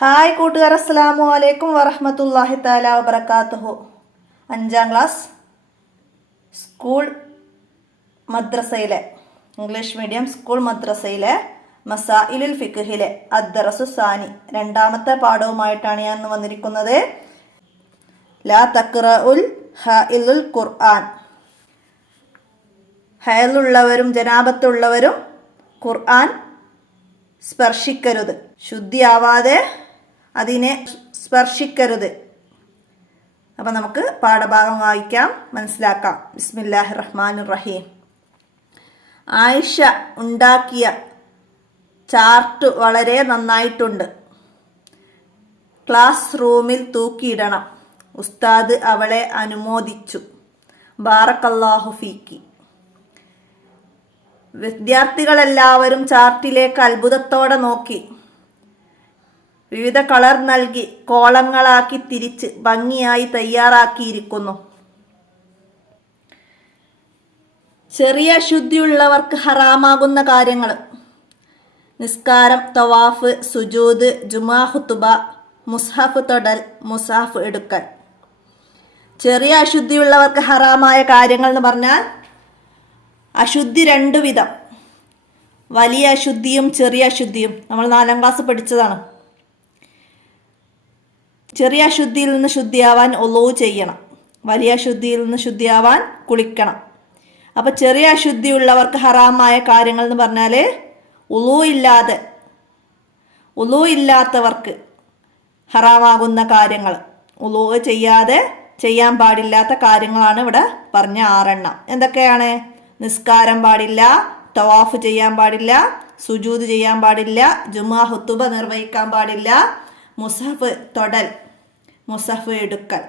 Hi കൂട്ടുകാർ, അസ്സലാമു അലൈക്കും വറഹ്മത്തുള്ളാഹി തആല വബറകാതുഹു. 5ാം ക്ലാസ് സ്കൂൾ മദ്രസയിലെ ഇംഗ്ലീഷ് മീഡിയം സ്കൂൾ മദ്രസയിലെ മസായിലുൽ ഫിഖ്ഹിലെ അദ്ദറസു സാനി രണ്ടാമത്തെ പാഠവുമായിട്ടാണ് ഞാൻ ഇന്ന് വന്നിരിക്കുന്നത്. ലാ തഖ്റഉൽ ഹായിലുൽ ഖുർആൻ. ഹയലുള്ളവരും ജനാബത്തുള്ളവരും ഖുർആൻ സ്പർശിക്കരുത്, ശുദ്ധിയാവാതെ അതിനെ സ്പർശിക്കരുത്. അപ്പം നമുക്ക് പാഠഭാഗം വായിക്കാം, മനസ്സിലാക്കാം. ബിസ്മില്ലാഹിർ റഹ്മാനിർ റഹീം. ആയിഷ ഉണ്ടാക്കിയ ചാർട്ട് വളരെ നന്നായിട്ടുണ്ട്. ക്ലാസ് റൂമിൽ തൂക്കിയിടണം. ഉസ്താദ് അവളെ അനുമോദിച്ചു. ബാറക്കല്ലാഹു ഫീക്കി. വിദ്യാർത്ഥികളെല്ലാവരും ചാർട്ടിലേക്ക് അത്ഭുതത്തോടെ നോക്കി. വിവിധ കളർ നൽകി കോളങ്ങളാക്കി തിരിച്ച് ഭംഗിയായി തയ്യാറാക്കിയിരിക്കുന്നു. ചെറിയ അശുദ്ധിയുള്ളവർക്ക് ഹറാമാകുന്ന കാര്യങ്ങൾ: നിസ്കാരം, തവാഫ്, സുജൂദ്, ജുമാ ഖുതുബ, മുസ്ഹഫ് തൊടൽ, മുസ്ഹഫ് എടുക്കൽ. ചെറിയ അശുദ്ധിയുള്ളവർക്ക് ഹറാമായ കാര്യങ്ങൾ എന്ന് പറഞ്ഞാൽ അശുദ്ധി 2 വിധം: വലിയ അശുദ്ധിയും ചെറിയ അശുദ്ധിയും. നമ്മൾ 4ാം ക്ലാസ് പഠിച്ചതാണ്. ചെറിയ അശുദ്ധിയിൽ നിന്ന് ശുദ്ധിയാവാൻ ഒളൂ ചെയ്യണം, വലിയ അശുദ്ധിയിൽ നിന്ന് ശുദ്ധിയാവാൻ കുളിക്കണം. അപ്പം ചെറിയ അശുദ്ധിയുള്ളവർക്ക് ഹറാമായ കാര്യങ്ങൾ എന്ന് പറഞ്ഞാൽ ഉളൂ ഇല്ലാത്തവർക്ക് ഹറാമാകുന്ന കാര്യങ്ങൾ, ഉളൂ ചെയ്യാതെ ചെയ്യാൻ പാടില്ലാത്ത കാര്യങ്ങളാണ് ഇവിടെ പറഞ്ഞ 6 എണ്ണം. എന്തൊക്കെയാണ്? നിസ്കാരം പാടില്ല, തവാഫ് ചെയ്യാൻ പാടില്ല, സുജൂദ് ചെയ്യാൻ പാടില്ല, ജുമാ ഖുതുബ നിർവഹിക്കാൻ പാടില്ല, മുസ്ഹഫ് തൊടൽ, മുസ്ഹഫ് എടുക്കൽ.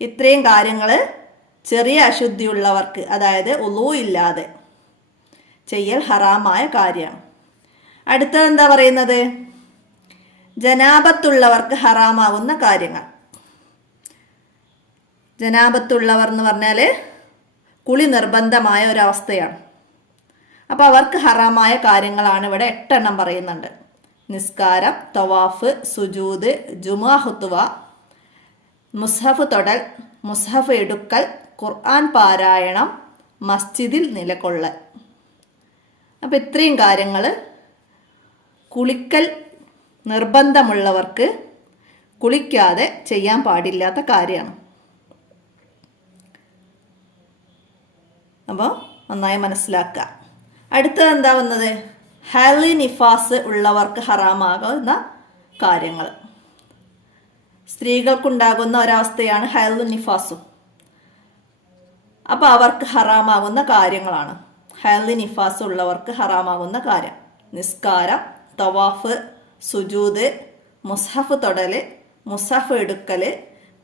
ഇത്രയും കാര്യങ്ങൾ ചെറിയ അശുദ്ധിയുള്ളവർക്ക്, അതായത് ഉളൂ ഇല്ലാതെ ചെയ്യൽ ഹറാമായ കാര്യമാണ്. അടുത്തത് എന്താ പറയുന്നത്? ജനാബത്തുള്ളവർക്ക് ഹറാമാകുന്ന കാര്യങ്ങൾ. ജനാബത്തുള്ളവർ എന്ന് പറഞ്ഞാൽ കുളി നിർബന്ധമായ ഒരവസ്ഥയാണ്. അപ്പോൾ അവർക്ക് ഹറാമായ കാര്യങ്ങളാണ് ഇവിടെ 8 എണ്ണം പറയുന്നുണ്ട്. നിസ്കാരം, തവാഫ്, സുജൂദ്, ജുമാ ഖുതുബ, മുസ്ഹഫ് തൊടൽ, മുസ്ഹഫ് എടുക്കൽ, ഖുർആൻ പാരായണം, മസ്ജിദിൽ നിലകൊള്ളൽ. അപ്പം ഇത്രയും കാര്യങ്ങൾ കുളിക്കൽ നിർബന്ധമുള്ളവർക്ക് കുളിക്കാതെ ചെയ്യാൻ പാടില്ലാത്ത കാര്യമാണ്. അപ്പോൾ നന്നായി മനസ്സിലാക്കുക. അടുത്തത് എന്താ വന്നത്? ഹൈള് നിഫാസ് ഉള്ളവർക്ക് ഹറാമാകുന്ന കാര്യങ്ങൾ. സ്ത്രീകൾക്കുണ്ടാകുന്ന ഒരവസ്ഥയാണ് ഹൈള് നിഫാസും. അപ്പോൾ അവർക്ക് ഹറാമാകുന്ന കാര്യങ്ങളാണ്. ഹൈള് നിഫാസ് ഉള്ളവർക്ക് ഹറാമാകുന്ന കാര്യം: നിസ്കാരം, തവാഫ്, സുജൂദ്, മുസ്ഹഫ് തൊടൽ, മുസ്ഹഫ് എടുക്കൽ,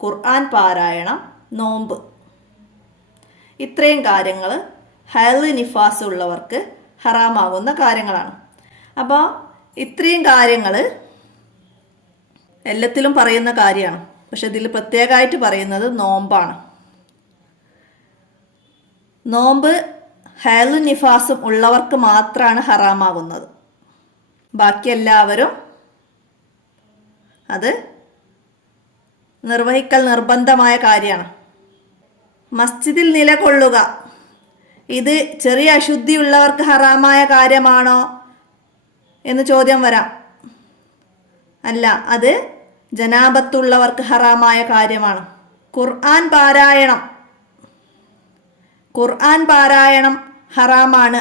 ഖുർആൻ പാരായണം, നോമ്പ്. ഇത്രയും കാര്യങ്ങൾ ഹൈള് നിഫാസ് ഉള്ളവർക്ക് ഹറാമാകുന്ന കാര്യങ്ങളാണ്. അപ്പോൾ ഇത്രയും കാര്യങ്ങൾ എല്ലാത്തിലും പറയുന്ന കാര്യമാണ്. പക്ഷെ ഇതിൽ പ്രത്യേകമായിട്ട് പറയുന്നത് നോമ്പാണ്. നോമ്പ് ഹൈള് നിഫാസും ഉള്ളവർക്ക് മാത്രമാണ് ഹറാമാകുന്നത്. ബാക്കി എല്ലാവരും അത് നിർവഹിക്കൽ നിർബന്ധമായ കാര്യമാണ്. മസ്ജിദിൽ നിലകൊള്ളുക, ഇത് ചെറിയ അശുദ്ധിയുള്ളവർക്ക് ഹറാമായ കാര്യമാണോ എന്ന് ചോദ്യം വരാം. അല്ല, അത് ജനാബത്തുള്ളവർക്ക് ഹറാമായ കാര്യമാണ്. ഖുർആൻ പാരായണം ഹറാമാണ്.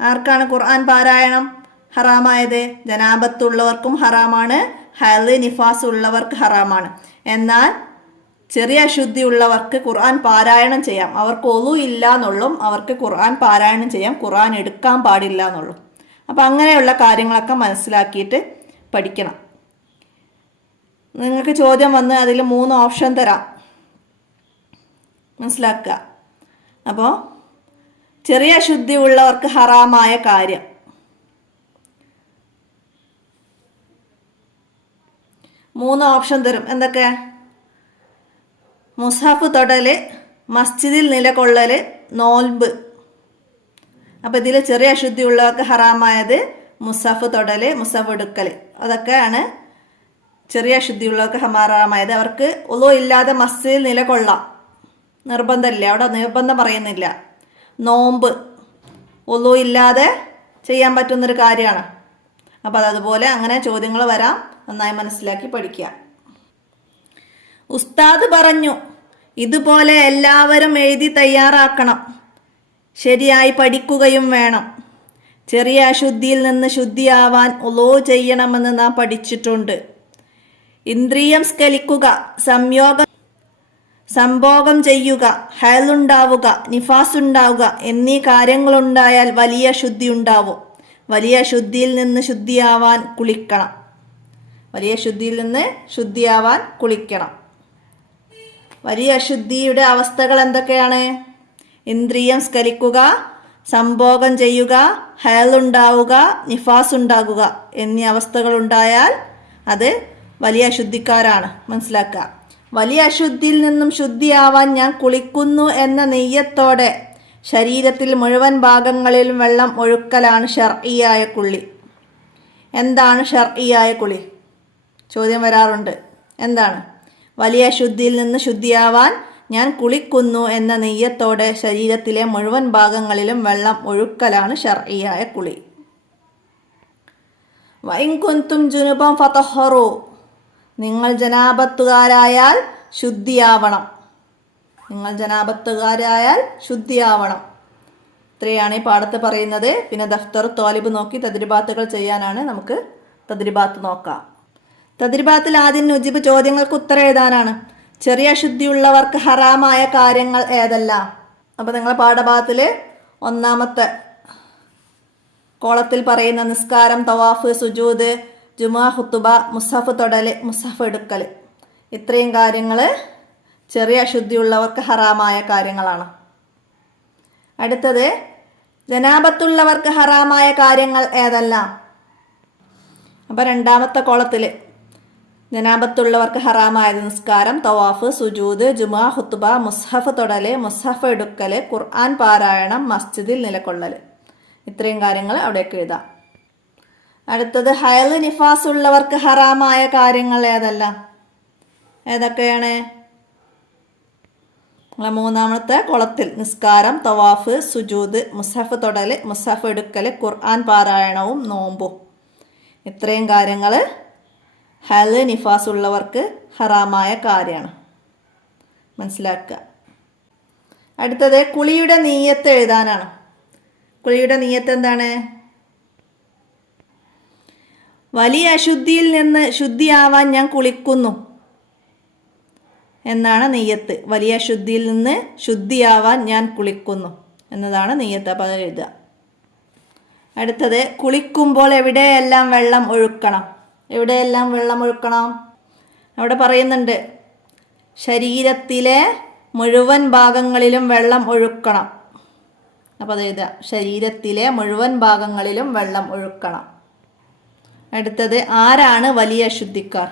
ആർക്കാണ് ഖുർആൻ പാരായണം ഹറാമായത്? ജനാബത്തുള്ളവർക്കും ഹറാമാണ്, ഹൈള് നിഫാസ് ഉള്ളവർക്ക് ഹറാമാണ്. എന്നാൽ ചെറിയ അശുദ്ധി ഉള്ളവർക്ക് ഖുർആൻ പാരായണം ചെയ്യാം. അവർക്ക് ഒളു ഇല്ല എന്നുള്ളും അവർക്ക് ഖുർആൻ പാരായണം ചെയ്യാം, ഖുർആൻ എടുക്കാൻ പാടില്ല എന്നുള്ളൂ. അപ്പം അങ്ങനെയുള്ള കാര്യങ്ങളൊക്കെ മനസ്സിലാക്കിയിട്ട് പഠിക്കണം. നിങ്ങൾക്ക് ചോദ്യം വന്ന് അതിൽ 3 ഓപ്ഷൻ തരാം, മനസ്സിലാക്കുക. അപ്പോൾ ചെറിയ അശുദ്ധി ഉള്ളവർക്ക് ഹറാമായ കാര്യം: മൂന്ന് ഓപ്ഷൻ തരും. എന്തൊക്കെ? മുസ്ഹഫ് തൊടൽ, മസ്ജിദിൽ നിലകൊള്ളൽ, നോൽമ്പ്. അപ്പം ഇതിൽ ചെറിയ അശുദ്ധി ഉള്ളവർക്ക് ഹറാമായത് മുസഫ് തൊടൽ, മുസഫ് എടുക്കൽ, അതൊക്കെയാണ് ചെറിയ അശുദ്ധിയുള്ളവർക്ക് ഹറാമായത്. അവർക്ക് ഒളു ഇല്ലാതെ മസ്ജിദിൽ നിലകൊള്ളാം, നിർബന്ധമില്ല, അവിടെ നിർബന്ധം പറയുന്നില്ല. നോമ്പ് ഒളു ഇല്ലാതെ ചെയ്യാൻ പറ്റുന്നൊരു കാര്യമാണ്. അപ്പോൾ അതുപോലെ അങ്ങനെ ചോദ്യങ്ങൾ വരാം, നന്നായി മനസ്സിലാക്കി പഠിക്കുക. ഉസ്താദ് പറഞ്ഞു, ഇതുപോലെ എല്ലാവരും എഴുതി തയ്യാറാക്കണം, ശരിയായി പഠിക്കുകയും വേണം. ചെറിയ അശുദ്ധിയിൽ നിന്ന് ശുദ്ധിയാവാൻ ഒളു ചെയ്യണമെന്ന് നാം പഠിച്ചിട്ടുണ്ട്. ഇന്ദ്രിയം സ്ഖലിക്കുക, സംഭോഗം ചെയ്യുക, ഹൈലുണ്ടാവുക, നിഫാസുണ്ടാവുക എന്നീ കാര്യങ്ങളുണ്ടായാൽ വലിയ ശുദ്ധി ഉണ്ടാവും. വലിയ ശുദ്ധിയിൽ നിന്ന് ശുദ്ധിയാവാൻ കുളിക്കണം. വലിയ ശുദ്ധിയിൽ നിന്ന് ശുദ്ധിയാവാൻ കുളിക്കണം. വലിയ അശുദ്ധിയുടെ അവസ്ഥകൾ എന്തൊക്കെയാണ്? ഇന്ദ്രിയം സ്ഖലിക്കുക, സംഭോഗം ചെയ്യുക, ഹൈലുണ്ടാവുക, നിഫാസ് ഉണ്ടാകുക എന്നീ അവസ്ഥകൾ ഉണ്ടായാൽ അത് വലിയ അശുദ്ധിക്കാരാണ്. മനസ്സിലാക്കുക. വലിയ അശുദ്ധിയിൽ നിന്നും ശുദ്ധിയാവാൻ ഞാൻ കുളിക്കുന്നു എന്ന നെയ്യത്തോടെ ശരീരത്തിൽ മുഴുവൻ ഭാഗങ്ങളിലും വെള്ളം ഒഴുക്കലാണ് ശർഈയായ കുളി. എന്താണ് ശർഈയായ കുളി? ചോദ്യം വരാറുണ്ട്. എന്താണ്? വലിയ അശുദ്ധിയിൽ നിന്ന് ശുദ്ധിയാവാൻ ഞാൻ കുളിക്കുന്നു എന്ന നെയ്യത്തോടെ ശരീരത്തിലെ മുഴുവൻ ഭാഗങ്ങളിലും വെള്ളം ഒഴുക്കലാണ് ശർഈയായ കുളി. വഇൻ കുൻതും ജുനുബൻ ഫതഹറു, നിങ്ങൾ ജനാബത്തുകാരായാൽ ശുദ്ധിയാവണം. നിങ്ങൾ ജനാബത്തുകാരായാൽ ശുദ്ധിയാവണം. ഇത്രയാണ് ഈ പാഠത്ത് പറയുന്നത്. പിന്നെ ദഫ്തർ തോലിബ് നോക്കി തദ്രിബാത്തുകൾ ചെയ്യാനാണ്. നമുക്ക് തദ്രിബാത്ത് നോക്കാം. തദ്രിബാത്തിൽ ആദ്യം നുജിബ് ചോദ്യങ്ങൾക്ക് ഉത്തരം എഴുതാനാണ്. ചെറിയ അശുദ്ധിയുള്ളവർക്ക് ഹറാമായ കാര്യങ്ങൾ ഏതെല്ലാം? അപ്പോൾ നിങ്ങൾ പാഠഭാഗത്തിൽ ഒന്നാമത്തെ കോളത്തിൽ പറയുന്ന നിസ്കാരം, തവാഫ്, സുജൂദ്, ജുമാ, ഖുതുബ, മുസഫ് തൊടൽ, മുസഫ് എടുക്കൽ, ഇത്രയും കാര്യങ്ങൾ ചെറിയ അശുദ്ധിയുള്ളവർക്ക് ഹറാമായ കാര്യങ്ങളാണ്. അടുത്തത് ജനാബത്തുള്ളവർക്ക് ഹറാമായ കാര്യങ്ങൾ ഏതെല്ലാം? അപ്പോൾ രണ്ടാമത്തെ കോളത്തിൽ ജനാബത്തുള്ളവർക്ക് ഹറാമായത് നിസ്കാരം, തവാഫ്, സുജൂദ്, ജുമാ, ഖുതുബ, മുസ്ഹഫ് തൊടൽ, മുസ്ഹഫ് എടുക്കൽ, ഖുർആൻ പാരായണം, മസ്ജിദിൽ നിലകൊള്ളൽ, ഇത്രയും കാര്യങ്ങൾ അവിടേക്ക് എഴുതാം. അടുത്തത് ഹൈൽ, നിഫാസ് ഉള്ളവർക്ക് ഹറാമായ കാര്യങ്ങൾ ഏതെല്ലാം? ഏതൊക്കെയാണ്? മൂന്നാമത്തെ കുളത്തിൽ നിസ്കാരം, തവാഫ്, സുജൂദ്, മുസഫ് തൊടൽ, മുസഫ് എടുക്കൽ, ഖുർആൻ പാരായണവും നോമ്പും, ഇത്രയും കാര്യങ്ങൾ ഹൈൽ, നിഫാസ് ഉള്ളവർക്ക് ഹറാമായ കാര്യമാണ്. മനസ്സിലാക്കുക. അടുത്തത് കുളിയുടെ നിയ്യത്ത് എഴുതാനാണ്. കുളിയുടെ നിയ്യത്ത് എന്താണ്? വലിയ അശുദ്ധിയിൽ നിന്ന് ശുദ്ധിയാവാൻ ഞാൻ കുളിക്കുന്നു എന്നാണ് നിയ്യത്ത്. വലിയ അശുദ്ധിയിൽ നിന്ന് ശുദ്ധിയാവാൻ ഞാൻ കുളിക്കുന്നു എന്നതാണ് നിയ്യത്ത്. അപ്പോൾ അത് എഴുതുക. അടുത്തത് കുളിക്കുമ്പോൾ എവിടെയെല്ലാം വെള്ളം ഒഴുക്കണം? എവിടെയെല്ലാം വെള്ളം ഒഴുക്കണം? അവിടെ പറയുന്നുണ്ട്, ശരീരത്തിലെ മുഴുവൻ ഭാഗങ്ങളിലും വെള്ളം ഒഴുക്കണം. അപ്പോൾ അത് എഴുതുക. ശരീരത്തിലെ മുഴുവൻ ഭാഗങ്ങളിലും വെള്ളം ഒഴുക്കണം. അടുത്തത് ആരാണ് വലിയ അശുദ്ധിക്കാർ?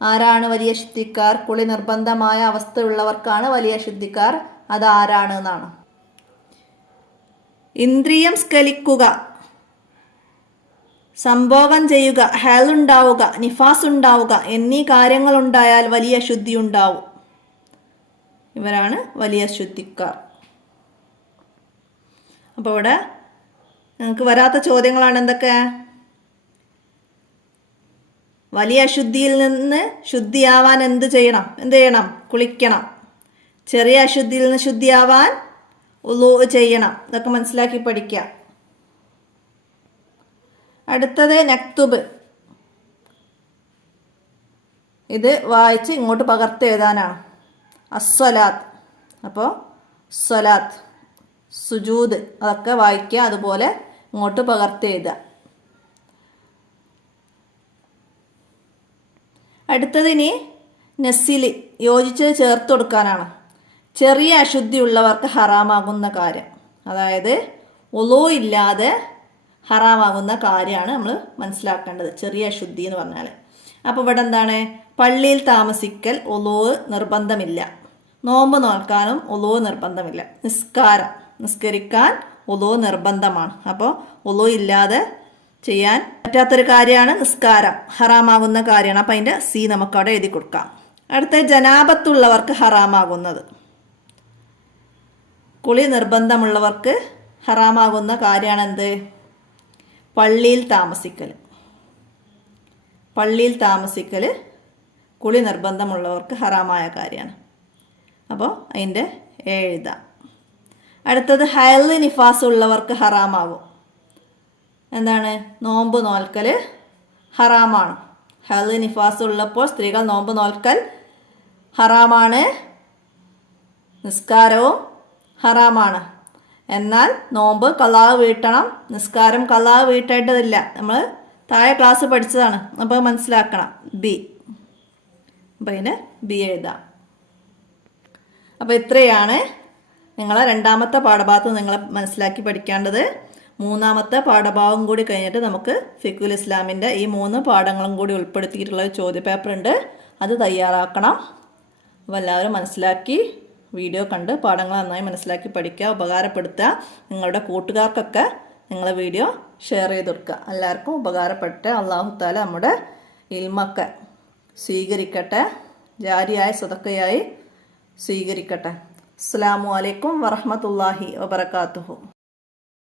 ആരാണ് വലിയ അശുദ്ധിക്കാർ? കുളി നിർബന്ധമായ അവസ്ഥയുള്ളവർക്കാണ് വലിയ അശുദ്ധിക്കാർ. അത് ആരാണ് എന്നാണ്. ഇന്ദ്രിയം സ്ഖലിക്കുക, സംഭോഗം ചെയ്യുക, ഹൈലുണ്ടാവുക, നിഫാസ് ഉണ്ടാവുക എന്നീ കാര്യങ്ങൾ ഉണ്ടായാൽ വലിയ ശുദ്ധി ഉണ്ടാവും. ഇവരാണ് വലിയ ശുദ്ധിക്കാർ. അപ്പോൾ ഇവിടെ നിങ്ങൾക്ക് വരാത്ത ചോദ്യങ്ങളാണ് എന്തൊക്കെ? വലിയ അശുദ്ധിയിൽ നിന്ന് ശുദ്ധിയാവാൻ എന്ത് ചെയ്യണം? കുളിക്കണം. ചെറിയ അശുദ്ധിയിൽ നിന്ന് ശുദ്ധിയാവാൻ ഉളൂ ചെയ്യണം. ഇതൊക്കെ മനസ്സിലാക്കി പഠിക്കുക. അടുത്തത് നക്തുബ്. ഇത് വായിച്ച് ഇങ്ങോട്ട് പകർത്തി എഴുതാനാണ്. അസ്വലാത്ത്. അപ്പോൾ സ്വലാത്ത്, സുജൂദ് അതൊക്കെ വായിക്കുക, അതുപോലെ ഇങ്ങോട്ട് പകർത്തി എഴുതുക. അടുത്തതിന് നസിൽ, യോജിച്ചത് ചേർത്ത് കൊടുക്കാനാണ്. ചെറിയ അശുദ്ധി ഉള്ളവർക്ക് ഹറാമാകുന്ന കാര്യം, അതായത് ഉളൂ ഇല്ലാതെ ഹറാമാകുന്ന കാര്യമാണ് നമ്മൾ മനസ്സിലാക്കേണ്ടത്. ചെറിയ അശുദ്ധി എന്ന് പറഞ്ഞാൽ അപ്പോൾ ഇവിടെ എന്താണ്? പള്ളിയിൽ താമസിക്കൽ ഉളൂ നിർബന്ധമില്ല. നോമ്പ് നോൽക്കാനും ഉളൂ നിർബന്ധമില്ല. നിസ്കരിക്കാൻ ഉളൂ നിർബന്ധമാണ്. അപ്പോൾ ഉളൂ ഇല്ലാതെ ചെയ്യാൻ പറ്റാത്തൊരു കാര്യമാണ് നിസ്കാരം, ഹറാമാകുന്ന കാര്യമാണ്. അപ്പം അതിൻ്റെ സി നമുക്കവിടെ എഴുതി കൊടുക്കാം. അടുത്ത ജനാബത്തുള്ളവർക്ക് ഹറാമാകുന്നത്. കുളി നിർബന്ധമുള്ളവർക്ക് ഹറാമാകുന്ന കാര്യമാണ് എന്ത്? പള്ളിയിൽ താമസിക്കൽ. പള്ളിയിൽ താമസിക്കൽ കുളി നിർബന്ധമുള്ളവർക്ക് ഹറാമായ കാര്യമാണ്. അപ്പോൾ അതിൻ്റെ എഴുതാം. അടുത്തത് ഹൈള് നിഫാസ് ഉള്ളവർക്ക് ഹറാമാകും. എന്താണ്? നോമ്പ് നോൽക്കൽ ഹറാമാണ്. ഹൈള് നിഫാസ് ഉള്ളപ്പോൾ സ്ത്രീകൾ നോമ്പ് നോൽക്കൽ ഹറാമാണ്. നിസ്കാരവും ഹറാമാണ്. എന്നാൽ നോമ്പ് ഖളാ വീട്ടണം, നിസ്കാരം ഖളാ വീട്ടേണ്ടതില്ല. നമ്മൾ താഴെ ക്ലാസ് പഠിച്ചതാണ്, അപ്പോൾ മനസ്സിലാക്കണം. ബി. അപ്പോൾ ഇതിന് ബി എഴുതാം. അപ്പോൾ ഇത്രയാണ് നിങ്ങളെ രണ്ടാമത്തെ പാഠഭാഗത്ത് നിങ്ങൾ മനസ്സിലാക്കി പഠിക്കേണ്ടത്. മൂന്നാമത്തെ പാഠഭാഗം കൂടി കഴിഞ്ഞിട്ട് നമുക്ക് ഫിഖുൽ ഇസ്ലാമിൻ്റെ ഈ 3 പാഠങ്ങളും കൂടി ഉൾപ്പെടുത്തിയിട്ടുള്ള ഒരു ചോദ്യപേപ്പർ ഉണ്ട്, അത് തയ്യാറാക്കണം. അപ്പോൾ എല്ലാവരും മനസ്സിലാക്കി വീഡിയോ കണ്ട് പാഠങ്ങൾ നന്നായി മനസ്സിലാക്കി പഠിക്കുക, ഉപകാരപ്പെടുത്തുക. നിങ്ങളുടെ കൂട്ടുകാർക്കൊക്കെ നിങ്ങളെ വീഡിയോ ഷെയർ ചെയ്ത് കൊടുക്കുക. എല്ലാവർക്കും ഉപകാരപ്പെട്ട അല്ലാഹു തആല നമ്മുടെ ഇൽമൊക്കെ സ്വീകരിക്കട്ടെ, ജാരിയായ സദഖയായി സ്വീകരിക്കട്ടെ. അസ്സലാമു അലൈക്കും വറഹ്മത്തുള്ളാഹി വബറകാതുഹു.